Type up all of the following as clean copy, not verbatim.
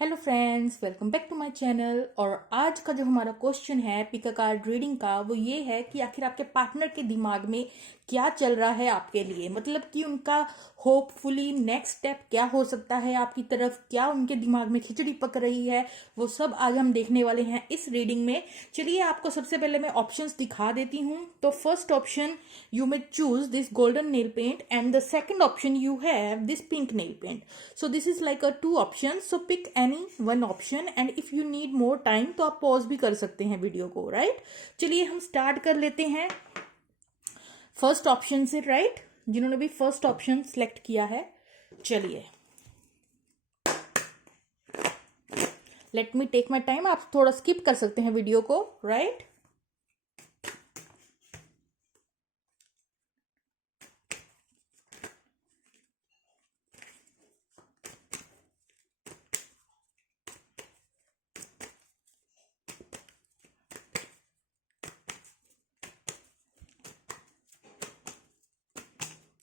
Hello friends, welcome back to my channel. और आज का जो हमारा क्वेश्चन है पिक अ कार्ड रीडिंग का, वो ये है कि आखिर आपके पार्टनर के दिमाग में क्या चल रहा है आपके लिए। मतलब कि उनका होपफुली नेक्स्ट स्टेप क्या हो सकता है आपकी तरफ, क्या उनके दिमाग में खिचड़ी पक रही है, वो सब आज हम देखने वाले हैं इस रीडिंग में। चलिए आपको सबसे पहले मैं ऑप्शंस दिखा देती हूँ। तो first option, you may choose this golden nail paint, and the second option you have this pink nail paint. So this is like a two options, so pick any one option, and if you need more time तो आप pause भी कर सकते हैं video को, right. चलिए हम start कर लेते हैं फर्स्ट ऑप्शन से, राइट। जिन्होंने भी फर्स्ट ऑप्शन सेलेक्ट किया है, चलिए let me take my time. आप थोड़ा स्किप कर सकते हैं वीडियो को, राइट।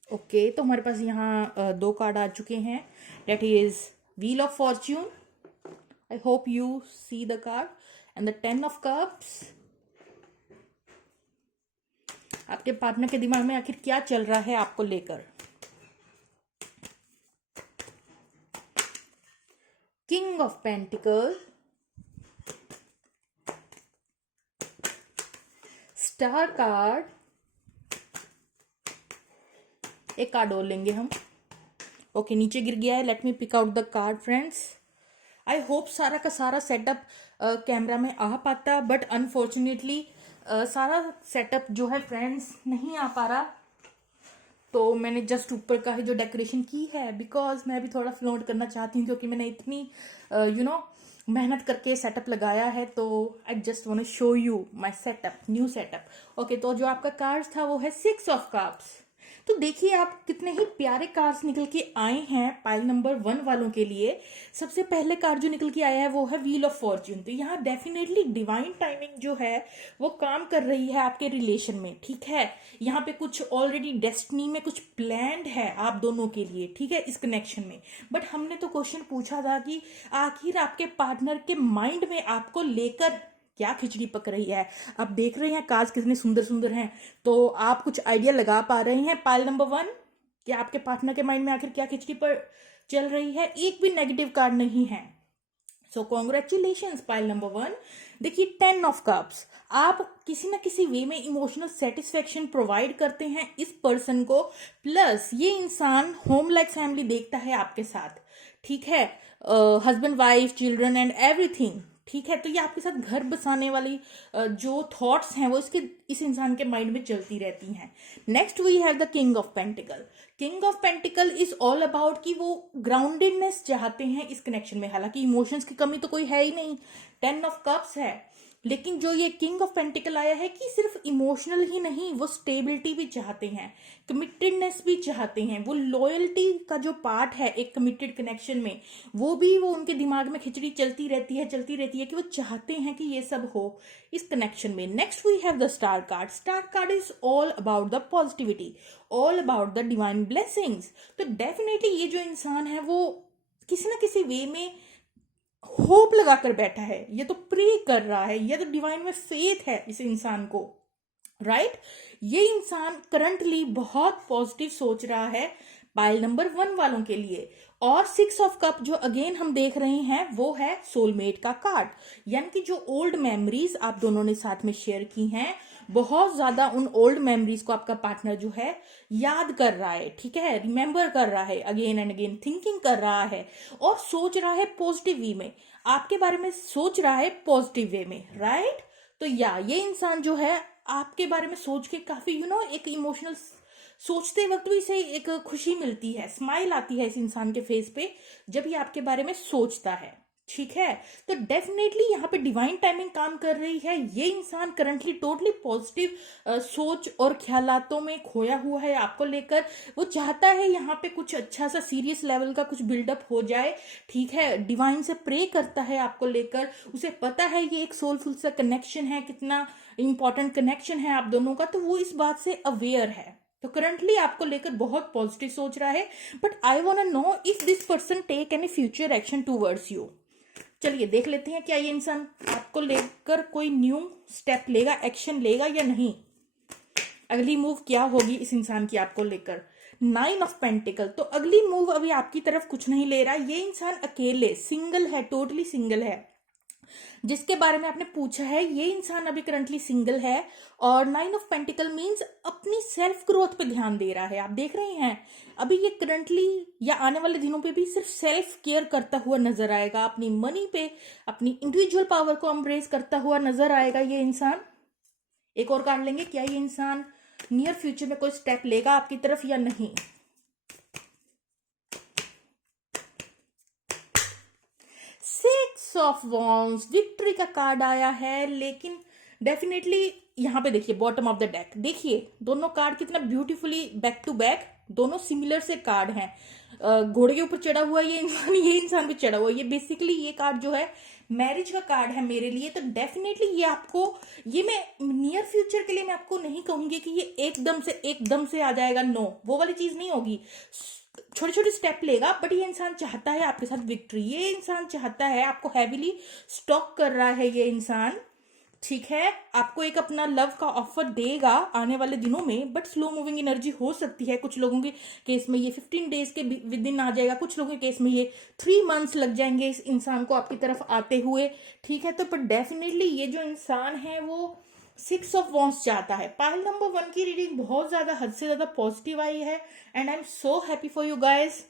ओके, तो हमारे पास यहाँ दो कार्ड आ चुके हैं। That is wheel of fortune. I hope you see the card and the 10 of cups. आपके पार्टनर के दिमाग में आखिर क्या चल रहा है आपको लेकर। King of pentacle, star card, एक कार्ड और लेंगे हम। ओके, नीचे गिर गया है। Let me pick out the card friends. I hope सारा का सारा सेटअप कैमरा में आ पाता, बट अनफॉर्चुनेटली सारा सेटअप जो है फ्रेंड्स नहीं आ पा रहा। तो मैंने जस्ट ऊपर का ही जो डेकोरेशन की है, बिकॉज मैं भी थोड़ा फ्लॉन्ट करना चाहती हूँ, क्योंकि मैंने इतनी मेहनत करके सेटअप लगाया है। तो I just want to show you my setup, new setup. Okay, तो जो आपका कार्ड था वो है 6 ऑफ कप्स। तो देखिए आप कितने ही प्यारे कार्ड्स निकल के आए हैं पाइल नंबर 1 वालों के लिए। सबसे पहले कार्ड जो निकल के आया है वो है व्हील ऑफ फॉर्च्यून। तो यहाँ डेफिनेटली डिवाइन टाइमिंग जो है वो काम कर रही है आपके रिलेशन में, ठीक है। यहाँ पे कुछ ऑलरेडी डेस्टिनी में कुछ प्लान्ड है आप दोनों के लिए, ठीक है, इस कनेक्शन में। बट हमने तो क्वेश्चन पूछा था कि आखिर आपके पार्टनर के माइंड में आपको लेकर क्या खिचड़ी पक रही है। आप देख रहे हैं कार्ड्स कितने सुंदर सुंदर हैं, तो आप कुछ आइडिया लगा पा रहे हैं पाइल नंबर 1 कि आपके पार्टनर के माइंड में आखिर क्या खिचड़ी पर चल रही है। एक भी नेगेटिव कार्ड नहीं है। So congratulation pile number 1। देखिए 10 ऑफ कप्स, आप किसी ना किसी वे में इमोशनल सेटिस्फेक्शन प्रोवाइड करते हैं इस पर्सन को। प्लस ये इंसान होम लाइक फैमिली देखता है आपके साथ, ठीक है, husband wife children and everything, ठीक है। तो ये आपके साथ घर बसाने वाली जो थॉट्स हैं वो इस इंसान के माइंड में चलती रहती हैं। Next we have the king of pentacle. King of pentacle is all about कि वो ग्राउंडेडनेस चाहते हैं इस कनेक्शन में। हालांकि इमोशंस की कमी तो कोई है ही नहीं, 10 ऑफ कप्स है। लेकिन जो ये किंग ऑफ पेंटिकल आया है कि सिर्फ इमोशनल ही नहीं, वो स्टेबिलिटी भी चाहते हैं, कमिटेडनेस भी चाहते हैं। वो लॉयल्टी का जो पार्ट है एक कमिटेड कनेक्शन में, वो उनके दिमाग में खिचड़ी चलती रहती है कि वो चाहते हैं कि ये सब हो इस कनेक्शन में। Next we have the star card. Star card is all about the positivity, all about the divine blessings. तो डेफिनेटली ये जो इंसान है वो किसी ना किसी वे में होप लगाकर बैठा है, ये तो प्रे कर रहा है, ये तो डिवाइन में फेथ है इस इंसान को, राइट। ये इंसान करंटली बहुत पॉजिटिव सोच रहा है पाइल नंबर 1 वालों के लिए। और 6 ऑफ कप जो अगेन हम देख रहे हैं वो है सोलमेट का कार्ड, यानी कि जो ओल्ड मेमोरीज आप दोनों ने साथ में शेयर की हैं, बहुत ज्यादा उन ओल्ड मेमोरीज को आपका पार्टनर जो है याद कर रहा है, ठीक है, रिमेंबर कर रहा है, अगेन एंड अगेन थिंकिंग कर रहा है और सोच रहा है पॉजिटिव वे में, आपके बारे में सोच रहा है पॉजिटिव वे में, राइट। तो ये इंसान जो है आपके बारे में सोच के काफी एक इमोशनल, सोचते वक्त भी इसे एक खुशी मिलती है, स्माइल आती है इस इंसान के फेस पे जब ये आपके बारे में सोचता है, ठीक है। तो डेफिनेटली यहाँ पे डिवाइन टाइमिंग काम कर रही है। ये इंसान करंटली टोटली पॉजिटिव सोच और ख्यालातों में खोया हुआ है आपको लेकर। वो चाहता है यहाँ पे कुछ अच्छा सा सीरियस लेवल का कुछ बिल्डअप हो जाए, ठीक है, डिवाइन से प्रे करता है आपको लेकर। उसे पता है ये एक सोलफुल सा कनेक्शन है, कितना इंपॉर्टेंट कनेक्शन है आप दोनों का, तो वो इस बात से अवेयर है। तो करंटली आपको लेकर बहुत पॉजिटिव सोच रहा है। But I want to know if this person take any future action towards you. चलिए देख लेते हैं क्या ये इंसान आपको लेकर कोई न्यू स्टेप लेगा, एक्शन लेगा या नहीं। अगली मूव क्या होगी इस इंसान की आपको लेकर। 9 ऑफ पेंटिकल, तो अगली मूव अभी आपकी तरफ कुछ नहीं ले रहा। ये इंसान अकेले सिंगल है, टोटली सिंगल है। जिसके बारे में आपने पूछा है ये इंसान अभी करंटली सिंगल है। और 9 ऑफ पेंटिकल मींस अपनी सेल्फ ग्रोथ पे ध्यान दे रहा है। आप देख रहे हैं अभी ये करंटली या आने वाले दिनों पे भी सिर्फ सेल्फ केयर करता हुआ नजर आएगा। अपनी मनी पे, अपनी इंडिविजुअल पावर को एम्ब्रेस करता हुआ नजर आएगा ये इंसान। एक और कार्ड लेंगे, क्या ये इंसान नियर फ्यूचर में कोई स्टेप लेगा आपकी तरफ या नहीं। सिक्स ऑफ वॉन्ड्स, विक्ट्री का कार्ड आया है। लेकिन डेफिनेटली यहां पे देखिए बॉटम ऑफ द डेक, देखिए दोनों कार्ड कितना ब्यूटीफुली बैक टू बैक, दोनों सिमिलर से कार्ड हैं। घोड़े के ऊपर चढ़ा हुआ ये इंसान भी चढ़ा हुआ। ये बेसिकली ये कार्ड जो है मैरिज का कार्ड है मेरे लिए। तो डेफिनेटली ये आपको, ये मैं नियर फ्यूचर के लिए मैं आपको नहीं कहूंगी कि ये एकदम से आ जाएगा, नो, वो वाली चीज नहीं होगी। छोटे छोटे स्टेप लेगा, बट ये इंसान चाहता है आपके साथ विक्ट्री। ये इंसान चाहता है, आपको हैवीली स्टॉक कर रहा है ये इंसान, ठीक है। आपको एक अपना लव का ऑफर देगा आने वाले दिनों में, बट स्लो मूविंग एनर्जी हो सकती है। कुछ लोगों के केस में ये 15 डेज के विद इन आ जाएगा, कुछ लोगों के केस में ये 3 मंथ्स लग जाएंगे इस इंसान को आपकी तरफ आते हुए, ठीक है। तो पर डेफिनेटली ये जो इंसान है वो 6 ऑफ वॉन्ड्स चाहता है। पाइल नंबर 1 की रीडिंग बहुत ज्यादा, हद से ज्यादा पॉजिटिव आई है and I am so happy for you guys.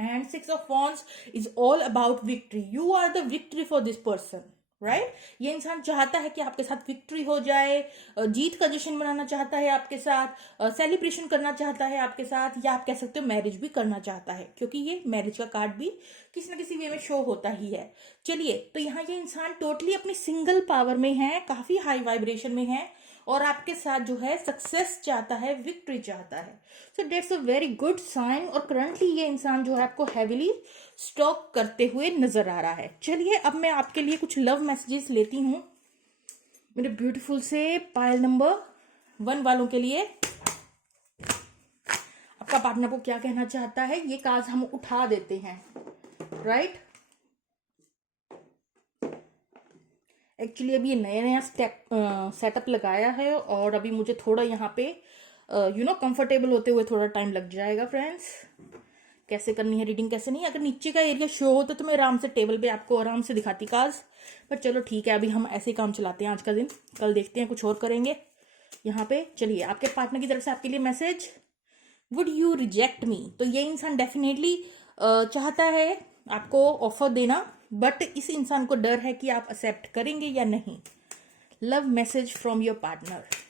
And 6 of wands is all about victory. You are the victory for this person, right. ये इंसान चाहता है कि आपके साथ विक्ट्री हो जाए, जीत का जश्न मनाना चाहता है आपके साथ, सेलिब्रेशन करना चाहता है आपके साथ, या आप कह सकते हो मैरिज भी करना चाहता है, क्योंकि ये मैरिज का कार्ड भी किसी ना किसी वे में शो होता ही है। चलिए, तो यहाँ ये इंसान टोटली अपनी सिंगल पावर में है, काफी हाई वाइब्रेशन में है और आपके साथ जो है सक्सेस चाहता है, विक्ट्री चाहता है। So that's a very good sign. और करंटली ये इंसान जो है आपको हैवीली स्टॉक करते हुए नजर आ रहा है। चलिए अब मैं आपके लिए कुछ लव मैसेजेस लेती हूँ मेरे ब्यूटीफुल से पाइल नंबर 1 वालों के लिए। आपका पार्टनर को क्या कहना चाहता है ये कार्ड हम उठा देते हैं, राइट। एक्चुअली अभी ये नया नया सेटअप लगाया है और अभी मुझे थोड़ा यहाँ पे कंफर्टेबल होते हुए थोड़ा टाइम लग जाएगा फ्रेंड्स। कैसे करनी है रीडिंग, कैसे नहीं। अगर नीचे का एरिया शो होता तो मैं आराम से टेबल पे आपको आराम से दिखाती कार्ड्स, पर चलो ठीक है, अभी हम ऐसे ही काम चलाते हैं आज का दिन। कल देखते हैं कुछ और करेंगे यहाँ पे। चलिए, आपके पार्टनर की तरफ से आपके लिए मैसेज, वुड यू रिजेक्ट मी। तो ये इंसान डेफिनेटली चाहता है आपको ऑफर देना, बट इस इंसान को डर है कि आप एक्सेप्ट करेंगे या नहीं। Love message from your partner.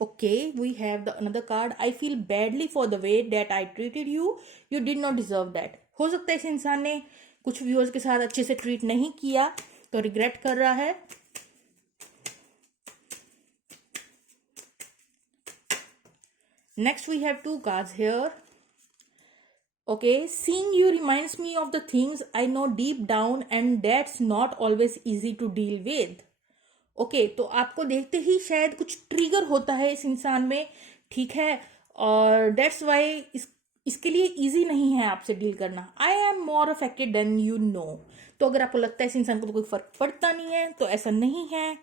Okay, we have the another card. I feel badly for the way that I treated you. You did not deserve that. हो सकता है इस इंसान ने कुछ व्यूअर्स के साथ अच्छे से ट्रीट नहीं किया तो रिग्रेट कर रहा है। Next we have 2 cards here. Okay, seeing you reminds me of the things I know deep down and that's not always easy to deal with. Okay, तो आपको देखते ही शायद कुछ ट्रिगर होता है इस इंसान में, ठीक है, और डेट्स वाई इसके लिए इजी नहीं है आपसे डील करना। I am more affected than you know. तो अगर आपको लगता है इस इंसान को तो कोई फर्क पड़ता नहीं है, तो ऐसा नहीं है।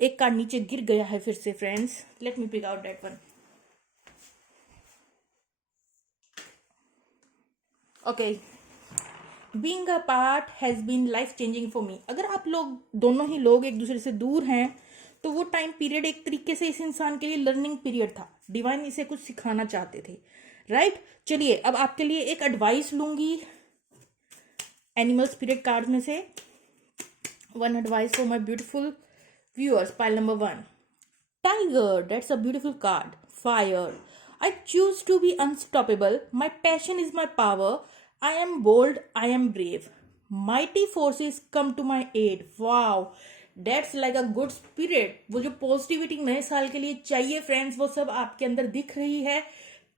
एक कार्ड नीचे गिर गया है फिर से friends, let me pick out that one. Okay, being a part has been life changing for me. अगर आप लोग दोनों ही लोग एक दूसरे से दूर हैं तो वो टाइम पीरियड एक तरीके से इस इंसान के लिए लर्निंग पीरियड था। डिवाइन इसे कुछ सिखाना चाहते थे, राइट। चलिए, अब आपके लिए एक एडवाइस लूंगी एनिमल स्पिरिट कार्ड में से। 1 advice for my beautiful viewers, pile number 1, tiger, that's a beautiful card. Fire, I choose to be unstoppable. My passion is my power. I am bold. I am brave. Mighty forces come to my aid. Wow, that's like a good spirit. वो जो positivity नए साल के लिए चाहिए friends, वो सब आपके अंदर दिख रही है।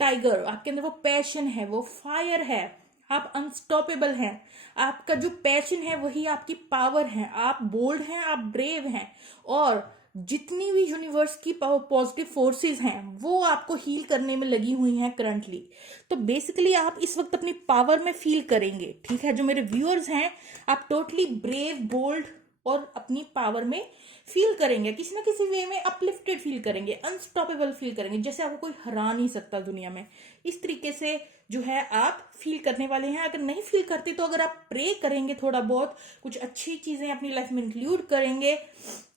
टाइगर, आपके अंदर वो पैशन है, वो फायर है, आप अनस्टॉपेबल हैं। आपका जो पैशन है वही आपकी पावर है। आप बोल्ड हैं, आप ब्रेव हैं, और जितनी भी यूनिवर्स की पॉजिटिव फोर्सेस हैं वो आपको हील करने में लगी हुई हैं करंटली। तो बेसिकली आप इस वक्त अपनी पावर में फील करेंगे, ठीक है। जो मेरे व्यूअर्स हैं, आप टोटली ब्रेव, बोल्ड और अपनी पावर में फील करेंगे, किसी ना किसी वे में अपलिफ्टेड फील करेंगे, अनस्टॉपेबल फील करेंगे, जैसे आपको कोई हरा नहीं सकता दुनिया में। इस तरीके से जो है आप फील करने वाले हैं। अगर नहीं फील करते तो अगर आप प्रे करेंगे, थोड़ा बहुत कुछ अच्छी चीजें अपनी लाइफ में इंक्लूड करेंगे,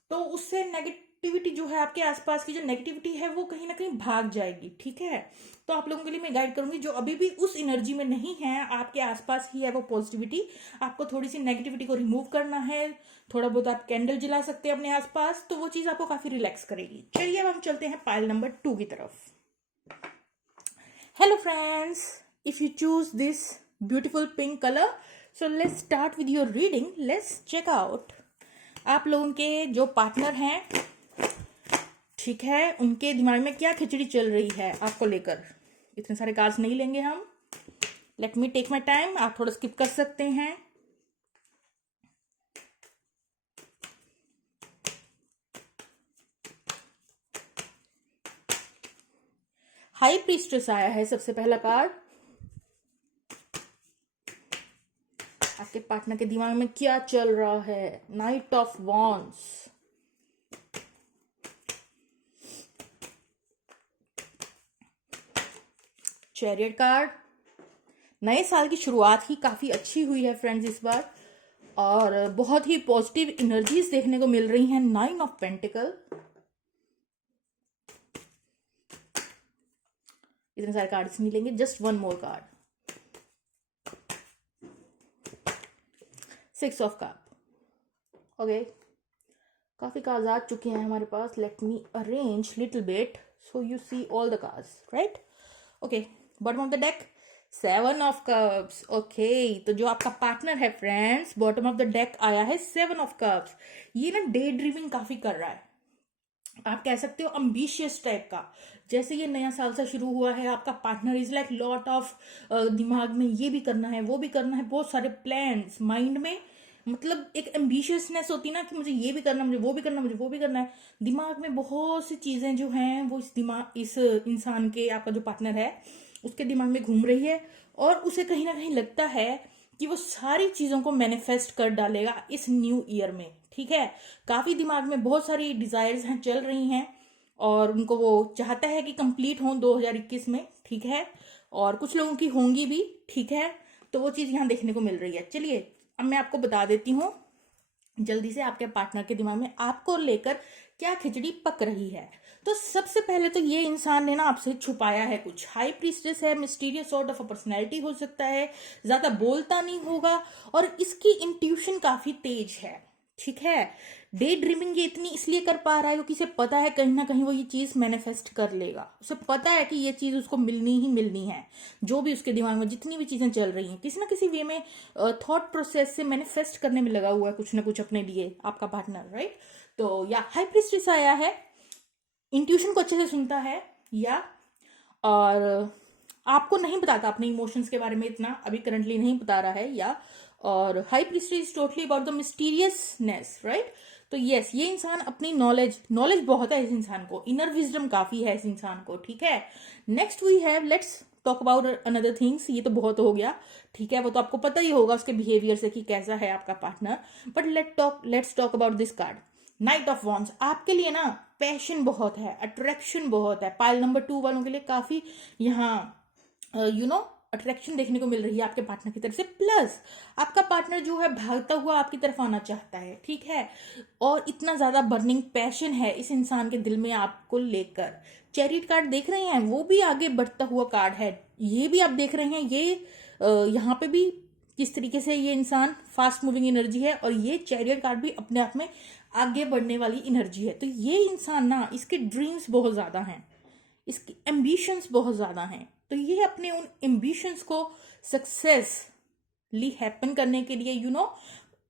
तो उससे नेगेटिविटी जो है, आपके आसपास की जो नेगेटिविटी है वो कहीं ना कहीं भाग जाएगी, ठीक है। तो आप लोगों के लिए मैं गाइड करूंगी जो अभी भी उस एनर्जी में नहीं है, आपके आसपास ही है वो पॉजिटिविटी, आपको थोड़ी सी नेगेटिविटी को रिमूव करना है। थोड़ा बहुत आप कैंडल जला सकते हैं अपने आसपास, तो वो चीज आपको काफी रिलैक्स करेगी। चलिए अब हम चलते हैं पाइल नंबर 2 की तरफ। Hello friends, if you choose this beautiful pink colour, so let's start with your reading. Let's check out आप लोगों के जो पार्टनर हैं, ठीक है, उनके दिमाग में क्या खिचड़ी चल रही है आपको लेकर। इतने सारे कार्ड्स नहीं लेंगे हम, let me take my time, आप थोड़ा स्किप कर सकते हैं। हाई प्रीस्ट्रेस आया है सबसे पहला कार्ड। आपके पार्टनर के दिमाग में क्या चल रहा है? Night of wands, chariot card. नए साल की शुरुआत ही काफी अच्छी हुई है फ्रेंड्स इस बार, और बहुत ही पॉजिटिव एनर्जीज देखने को मिल रही हैं। 9 ऑफ पेंटिकल, इतने सारे कार्ड्स नहीं लेंगे, just one more card. 6 of cup. Okay, काफी कार्ड्स आ चुके हैं हमारे पास। Let me arrange little bit so you see all the cards, right. Okay, bottom of the deck 7 of cups. Okay, तो जो आपका पार्टनर है friends, bottom of the deck आया है 7 ऑफ कप्स। ये ना डे ड्रीमिंग काफी कर रहा है, आप कह सकते हो अम्बिशियस टाइप का। जैसे ये नया साल सा शुरू हुआ है, आपका partner is like lot of दिमाग में ये भी करना है, वो भी करना है, बहुत सारे प्लान्स माइंड में। मतलब एक एम्बिशियसनेस होती ना कि मुझे ये भी करना, मुझे वो भी करना, मुझे वो भी करना है। दिमाग में बहुत सी चीजें जो हैं वो इस इंसान के, आपका जो पार्टनर है उसके दिमाग में घूम रही है, और उसे कहीं ना कहीं लगता है कि वो सारी चीजों को मैनिफेस्ट कर डालेगा इस न्यू ईयर में, ठीक है। काफी दिमाग में बहुत सारी डिजायर्स हैं, चल रही हैं, और उनको वो चाहता है कि कंप्लीट हो 2021 में, ठीक है। और कुछ लोगों की होंगी भी, ठीक है। तो वो चीज यहाँ देखने को मिल रही है। चलिए अब मैं आपको बता देती हूँ जल्दी से आपके पार्टनर के दिमाग में आपको लेकर क्या खिचड़ी पक रही है। तो सबसे पहले तो ये इंसान ने ना आपसे छुपाया है कुछ। हाई प्रीस्टेस है, mysterious sort of a personality हो सकता है, ज्यादा बोलता नहीं होगा, और इसकी इंट्यूशन काफी तेज है, ठीक है। डे ड्रीमिंग ये इतनी इसलिए कर पा रहा है क्योंकि इसे पता है कहीं ना कहीं वो ये चीज मैनिफेस्ट कर लेगा। उसे पता है कि ये चीज उसको मिलनी ही मिलनी है। जो भी उसके दिमाग में जितनी भी चीजें चल रही हैं, किसी ना किसी वे में थॉट प्रोसेस से मैनिफेस्ट करने में लगा हुआ है कुछ ना कुछ अपने लिए आपका पार्टनर, राइट। तो या हाई प्रीस्टेस आया है, इंट्यूशन को अच्छे से सुनता है, या और आपको नहीं बताता अपने इमोशंस के बारे में, इतना अभी करंटली नहीं बता रहा है, या और high priestess is totally about the mysteriousness, right. तो यस, ये इंसान अपनी नॉलेज बहुत है इस इंसान को, इनर विजडम काफी है इस इंसान को, ठीक है। Next we have, let's talk about another things. ये तो बहुत हो गया, ठीक है, वो तो आपको पता ही होगा उसके बिहेवियर से कि कैसा है आपका partner. But let's talk about this card, night of wands. आपके लिए ना पैशन बहुत है, अट्रैक्शन बहुत है। पाइल नंबर 2 वालों के लिए काफी यहाँ अट्रैक्शन देखने को मिल रही है आपके पार्टनर की तरफ से। प्लस आपका पार्टनर जो है भागता हुआ आपकी तरफ आना चाहता है, ठीक है। और इतना ज्यादा बर्निंग पैशन है इस इंसान के दिल में आपको लेकर। चैरियट कार्ड देख रहे हैं, वो भी आगे बढ़ता हुआ कार्ड है। ये भी आप देख रहे हैं, ये यहाँ पे भी किस तरीके से ये इंसान फास्ट मूविंग एनर्जी है, और ये चैरियट कार्ड भी अपने आप में आगे बढ़ने वाली एनर्जी है। तो ये इंसान ना, इसके ड्रीम्स बहुत ज्यादा हैं, इसकी एम्बिशंस बहुत ज्यादा हैं। तो ये अपने उन एम्बिशंस को सक्सेसली हैपन करने के लिए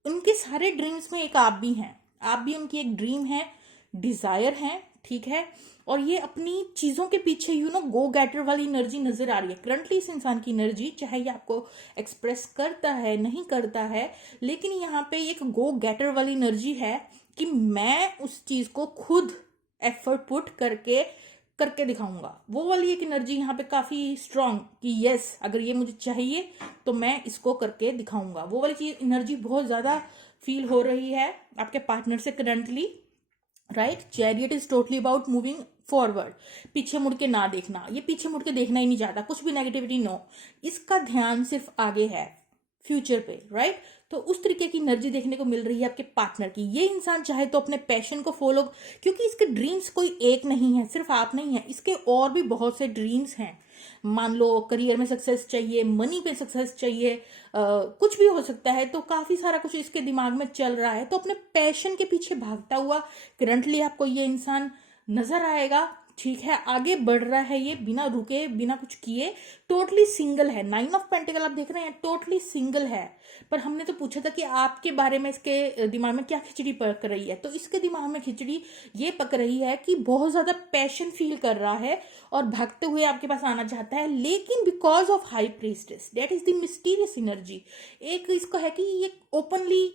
उनके सारे ड्रीम्स में एक आप भी हैं, आप भी उनकी एक ड्रीम है, डिजायर है, ठीक है। और ये अपनी चीजों के पीछे गो गेटर वाली एनर्जी नजर आ रही है करंटली इस इंसान की एनर्जी। चाहे ये आपको एक्सप्रेस करता है नहीं करता है, लेकिन यहाँ पे एक गो गेटर वाली एनर्जी है कि मैं उस चीज को खुद एफर्ट पुट करके करके दिखाऊंगा। वो वाली एक एनर्जी यहाँ पे काफी स्ट्रांग कि यस, अगर ये मुझे चाहिए तो मैं इसको करके दिखाऊंगा। वो वाली चीज एनर्जी बहुत ज्यादा फील हो रही है आपके पार्टनर से currently, right. Chariot is totally about moving forward, पीछे मुड़ के ना देखना। ये पीछे मुड़ के देखना ही नहीं चाहता, कुछ भी नेगेटिविटी नो, इसका ध्यान सिर्फ आगे है, फ्यूचर पे, राइट। तो उस तरीके की एनर्जी देखने को मिल रही है आपके पार्टनर की। ये इंसान चाहे तो अपने पैशन को फॉलो, क्योंकि इसके ड्रीम्स कोई एक नहीं है, सिर्फ आप नहीं है, इसके और भी बहुत से ड्रीम्स हैं। मान लो करियर में सक्सेस चाहिए, मनी पे सक्सेस चाहिए, कुछ भी हो सकता है। तो काफी सारा कुछ इसके दिमाग में चल रहा है, तो अपने पैशन के पीछे भागता हुआ करंटली आपको ये इंसान नजर आएगा। ठीक है, आगे बढ़ रहा है ये बिना रुके, बिना कुछ किए, टोटली सिंगल है। 9 ऑफ पेंटिकल आप देख रहे हैं, टोटली सिंगल है। पर हमने तो पूछा था कि आपके बारे में इसके दिमाग में क्या खिचड़ी पक रही है, तो इसके दिमाग में खिचड़ी ये पक रही है कि बहुत ज्यादा पैशन फील कर रहा है और भागते हुए आपके पास आना चाहता है, लेकिन because of high priestess, that is the mysterious energy. एक इसको है कि ये ओपनली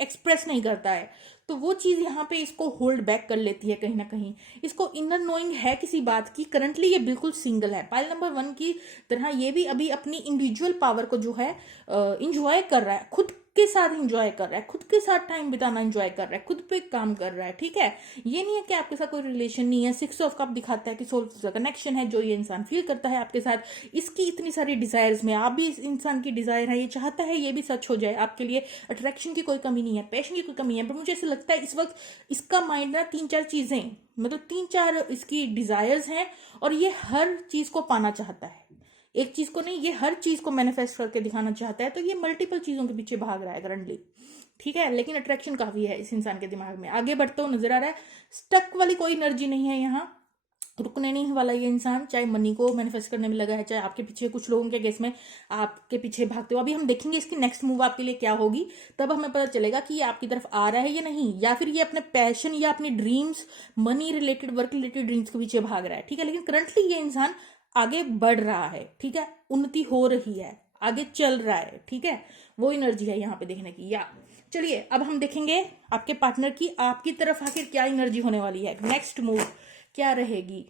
एक्सप्रेस नहीं करता है, तो वो चीज यहाँ पे इसको होल्ड बैक कर लेती है कहीं ना कहीं। इसको इनर नोइंग है किसी बात की, करंटली ये बिल्कुल सिंगल है। पाइल नंबर 1 की तरह ये भी अभी अपनी इंडिविजुअल पावर को जो है इंजॉय कर रहा है, खुद के साथ इंजॉय कर रहा है, खुद के साथ टाइम बिताना इंजॉय कर रहा है, खुद पे काम कर रहा है। ठीक है, ये नहीं है कि आपके साथ कोई रिलेशन नहीं है। 6 ऑफ कप दिखाता है कि सोल का कनेक्शन है जो ये इंसान फील करता है आपके साथ। इसकी इतनी सारी डिजायर्स में आप भी इस इंसान की डिजायर है, ये चाहता है ये भी सच हो जाए आपके लिए। अट्रैक्शन की कोई कमी नहीं है, पैशन की कोई कमी है, पर मुझे ऐसा लगता है इस वक्त इसका माइंड ना 3-4 चीजें, मतलब 3-4 इसकी डिजायर्स हैं और ये हर चीज को पाना चाहता है, एक चीज को नहीं, ये हर चीज को मैनिफेस्ट करके दिखाना चाहता है। तो ये मल्टीपल चीजों के पीछे भाग रहा है करंटली। ठीक है, लेकिन अट्रैक्शन काफी है इस इंसान के दिमाग में, आगे बढ़ते हुए नजर आ रहा है। स्टक वाली कोई एनर्जी नहीं है यहाँ, रुकने नहीं वाला ये इंसान, चाहे मनी को मैनिफेस्ट करने में लगा है, चाहे आपके पीछे, कुछ लोगों के केस में आपके पीछे भागते हो। अभी हम देखेंगे इसकी नेक्स्ट मूव आपके लिए क्या होगी, तब हमें पता चलेगा कि ये आपकी तरफ आ रहा है या नहीं, या फिर ये अपने पैशन या अपनी dreams, money related, work related dreams के पीछे भाग रहा है। ठीक है, लेकिन करंटली ये इंसान आगे बढ़ रहा है। ठीक है, उन्नति हो रही है, आगे चल रहा है। ठीक है, वो एनर्जी है यहाँ पे देखने की। या चलिए अब हम देखेंगे आपके पार्टनर की आपकी तरफ आखिर क्या एनर्जी होने वाली है, नेक्स्ट मूव क्या रहेगी।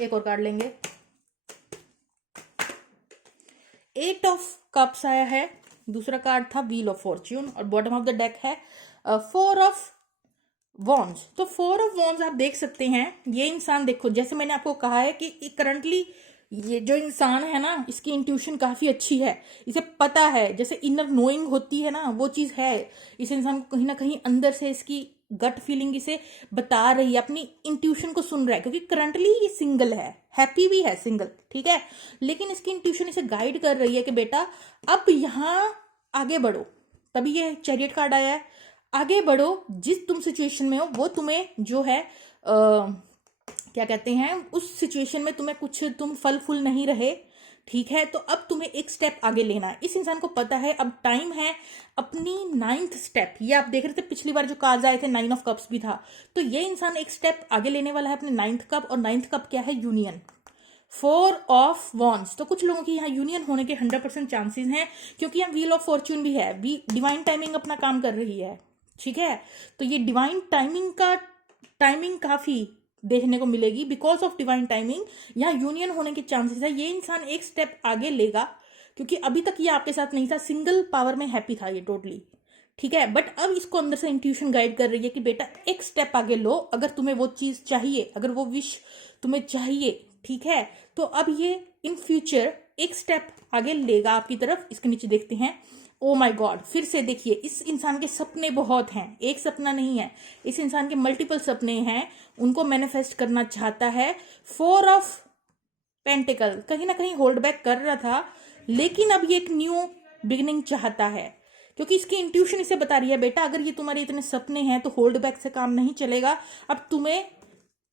एक और कार्ड लेंगे। 8 ऑफ कप्स आया है, दूसरा कार्ड था व्हील ऑफ फॉर्च्यून, और बॉटम ऑफ द डेक है 4 ऑफ वॉन्ड्स। तो 4 ऑफ वॉन्ड्स आप देख सकते हैं, ये इंसान देखो, जैसे मैंने आपको कहा है कि करंटली ये जो इंसान है ना, इसकी इंट्यूशन काफी अच्छी है, इसे पता है, जैसे इनर नोइंग होती है ना, वो चीज है इस इंसान को। कहीं ना कहीं अंदर से इसकी गट फीलिंग इसे बता रही है, अपनी इंट्यूशन को सुन रहा है, क्योंकि करंटली ये सिंगल है, हैप्पी भी है सिंगल। ठीक है, लेकिन इसकी इंट्यूशन इसे गाइड कर रही है कि बेटा अब यहां आगे बढ़ो, तभी ये चैरियट कार्ड आया है। आगे बढ़ो, जिस तुम सिचुएशन में हो वो तुम्हें जो है क्या कहते हैं, उस सिचुएशन में तुम्हें कुछ, तुम फल फूल नहीं रहे। ठीक है, तो अब तुम्हें एक स्टेप आगे लेना है। इस इंसान को पता है अब टाइम है अपनी 9th स्टेप, ये आप देख रहे थे पिछली बार जो कार्ड्स आए थे 9 ऑफ कप्स भी था, तो ये इंसान एक स्टेप आगे लेने वाला है अपने 9th कप, और 9th कप क्या है, यूनियन। 4 ऑफ वॉन्ड्स, तो कुछ लोगों की यहाँ यूनियन होने के 100% चांसेस हैं, क्योंकि यहाँ व्हील ऑफ फॉर्च्यून भी है, डिवाइन टाइमिंग अपना काम कर रही है। ठीक है, तो ये डिवाइन टाइमिंग काफी देखने को मिलेगी, बिकॉज ऑफ डिवाइन टाइमिंग यहाँ यूनियन होने के चांसेस है। ये इंसान एक स्टेप आगे लेगा, क्योंकि अभी तक ये आपके साथ नहीं था, सिंगल पावर में हैप्पी था ये टोटली। ठीक है, बट अब इसको अंदर से इंट्यूशन गाइड कर रही है कि बेटा एक स्टेप आगे लो, अगर तुम्हें वो चीज चाहिए, अगर वो विश तुम्हें चाहिए। ठीक है, तो अब ये इन फ्यूचर एक स्टेप आगे लेगा आपकी तरफ। इसके नीचे देखते हैं, ओ माय गॉड, फिर से देखिए, इस इंसान के सपने बहुत हैं, एक सपना नहीं है, इस इंसान के मल्टीपल सपने हैं, उनको मैनिफेस्ट करना चाहता है। 4 ऑफ पेंटिकल कहीं ना कहीं होल्ड बैक कर रहा था, लेकिन अब ये एक न्यू बिगिनिंग चाहता है, क्योंकि इसकी इंट्यूशन इसे बता रही है बेटा अगर ये तुम्हारे इतने सपने हैं तो होल्ड बैक से काम नहीं चलेगा, अब तुम्हें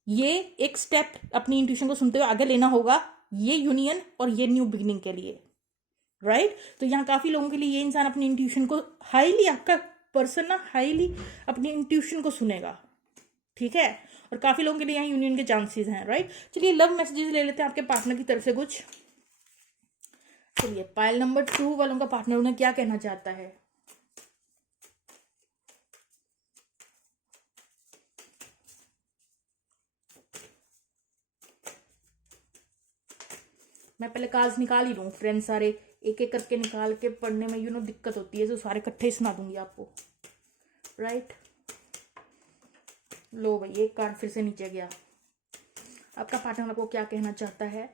ये एक स्टेप अपनी इंट्यूशन को सुनते हुए आगे लेना होगा, ये यूनियन और ये न्यू बिगिनिंग के लिए। राइट, तो यहाँ काफी लोगों के लिए ये इंसान अपनी इंट्यूशन को हाईली, आपका पर्सन ना हाईली अपनी इंट्यूशन को सुनेगा। ठीक है, और काफी लोगों के लिए यहाँ यूनियन के चांसेस हैं। राइट, चलिए लव मैसेजेस ले लेते हैं आपके पार्टनर की तरफ से कुछ। चलिए पाइल नंबर 2 वालों का पार्टनर उन्हें क्या कहना चाहता है। मैं पहले कार्ड्स निकाल ही लूँ फ्रेंड्स, सारे एक एक करके निकाल के पढ़ने में दिक्कत होती है, तो सारे इकट्ठे ही सुना दूंगी आपको, राइट। लो भाई, एक कार्ड फिर से नीचे गया। आपका पार्टनर आपको क्या कहना चाहता है।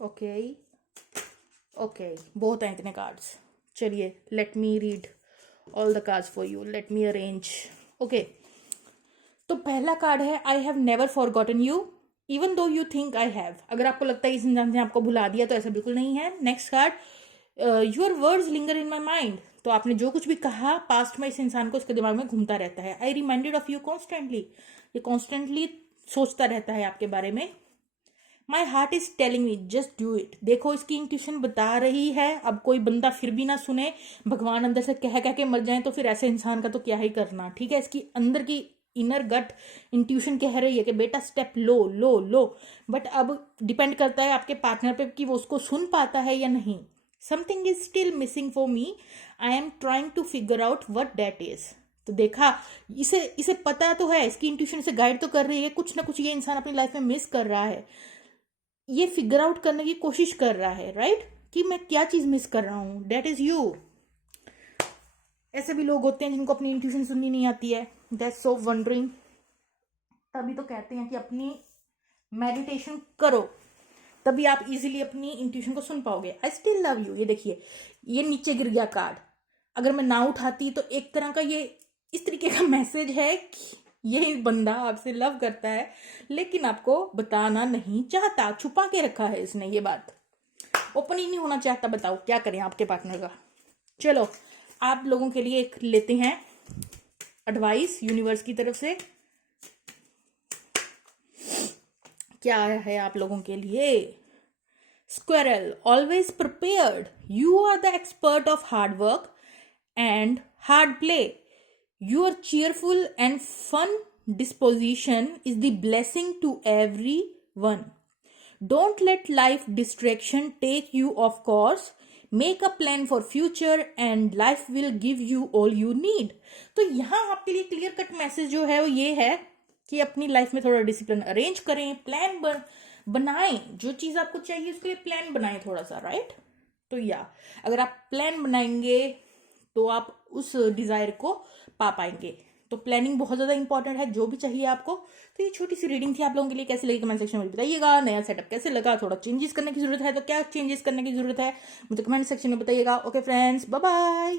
ओके ओके, बहुत हैं इतने कार्ड्स। चलिए let me read all the cards for you, late me arrange. Okay, तो पहला कार्ड है I have never forgotten you even though you think I have. अगर आपको लगता है इस इंसान ने आपको भुला दिया तो ऐसा बिल्कुल नहीं है। Next card, your words linger in my mind. तो आपने जो कुछ भी कहा पास्ट में, इस इंसान को इसके दिमाग में घूमता रहता है। आई रिमाइंडेड ऑफ यू कॉन्स्टेंटली, ये कॉन्स्टेंटली सोचता रहता है आपके बारे में। My heart is telling me just do it. देखो इसकी इंट्यूशन बता रही है, अब कोई बंदा फिर भी ना सुने, भगवान अंदर से कह के मर जाए तो फिर ऐसे इंसान का तो क्या ही करना, ठीक है। इसकी अंदर की इनर गट इंट्यूशन कह रही है कि बेटा step low low low, but अब डिपेंड करता है आपके पार्टनर पे कि वो उसको सुन पाता है या नहीं। Something is still missing for me, I am trying to figure out what that is. तो देखा, इसे पता तो है, इसकी इंट्यूशन इसे गाइड तो कर रही है, कुछ ना कुछ ये इंसान अपनी लाइफ में मिस कर रहा है, ये फिगर आउट करने की कोशिश कर रहा है, राइट, कि मैं क्या चीज मिस कर रहा हूं। That is you. ऐसे भी लोग होते हैं जिनको अपनी इंट्यूशन सुननी नहीं आती है, दैट्स सो वंडरिंग। तभी तो कहते हैं कि अपनी मेडिटेशन करो, तभी आप इजीली अपनी इंट्यूशन को सुन पाओगे। आई स्टिल लव यू, ये देखिए ये नीचे गिर गया कार्ड, अगर मैं ना उठाती तो एक तरह का ये इस तरीके का मैसेज है कि ये बंदा आपसे लव करता है लेकिन आपको बताना नहीं चाहता, छुपा के रखा है इसने, ये बात ओपन ही नहीं होना चाहता। बताओ क्या करें आपके पार्टनर का। चलो आप लोगों के लिए एक लेते हैं एडवाइस यूनिवर्स की तरफ से, क्या है आप लोगों के लिए। Squirrel, always prepared, you are the expert of hard work and hard play. Your cheerful and fun disposition is the blessing to everyone. Don't let life distraction take you off course. Make a plan for future and life will give you all you need. तो यहाँ आपके लिए clear cut message जो है वो ये है कि अपनी लाइफ में थोड़ा डिसिप्लिन अरेंज करें, प्लान बनाएं, जो चीज़ आपको चाहिए उसके लिए प्लान बनाएं थोड़ा सा, राइट। तो या अगर आप प्लान बनाएंगे तो आप उस डिजायर को पा पाएंगे। तो प्लानिंग बहुत ज्यादा इंपॉर्टेंट है, जो भी चाहिए आपको। तो ये छोटी सी रीडिंग थी, आप लोगों के लिए कैसी लगी कमेंट सेक्शन में बताइएगा। नया सेटअप कैसे लगा, थोड़ा चेंजेस करने की जरूरत है तो क्या चेंजेस करने की जरूरत है मुझे कमेंट सेक्शन में बताइएगा। Okay friends, bye bye.